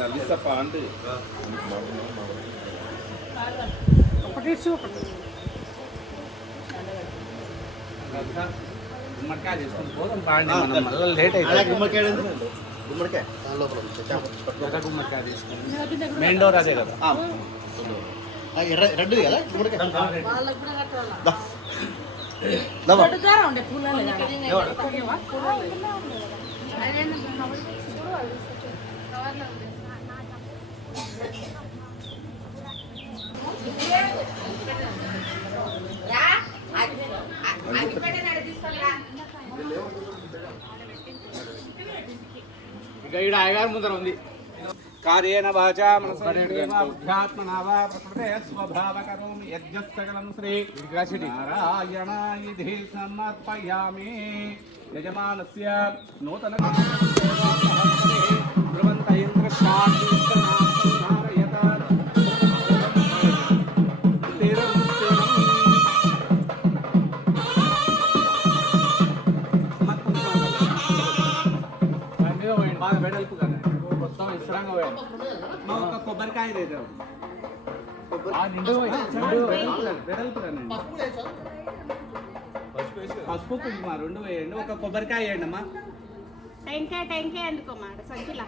నల్లిసప్ప అంటే ఒకటి ఒకటి గుమ్మడికాయ తీసుకుని పోదాం పాండి మనం మళ్ళీ లేట్ అయితే గుమ్మడికాయ గుమ్మడికాయ తీసుకుని మెయిన్ డోర్ అదే కదా రెడ్డి కదా గుమ్మడికాయ ఉండే పూలలో ఇక ఈడ అయ్యగారు ముందర ఉంది కార్యేణ వాచా మనసాత్మనా వా ప్రకృతే స్వభావకరోమి యజ్ఞస్తకలం శ్రీ నారాయణాయిధి సమర్పయామి యజమానస్య నూతన ధ్రువంత బాగా వెడల్పు కదా మొత్తం ఇష్టంగా పోయాడు మా ఒక కొబ్బరికాయ లేదు వెడల్పు కదండి పసుపు కుంకుమ రెండు వేయండి ఒక కొబ్బరికాయ వేయండి అమ్మా టెంకాయ అందుకోమాట సంచిలా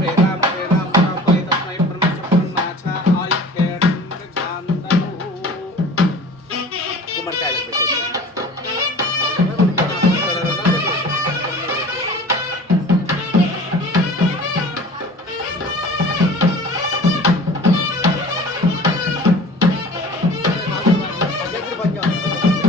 వేద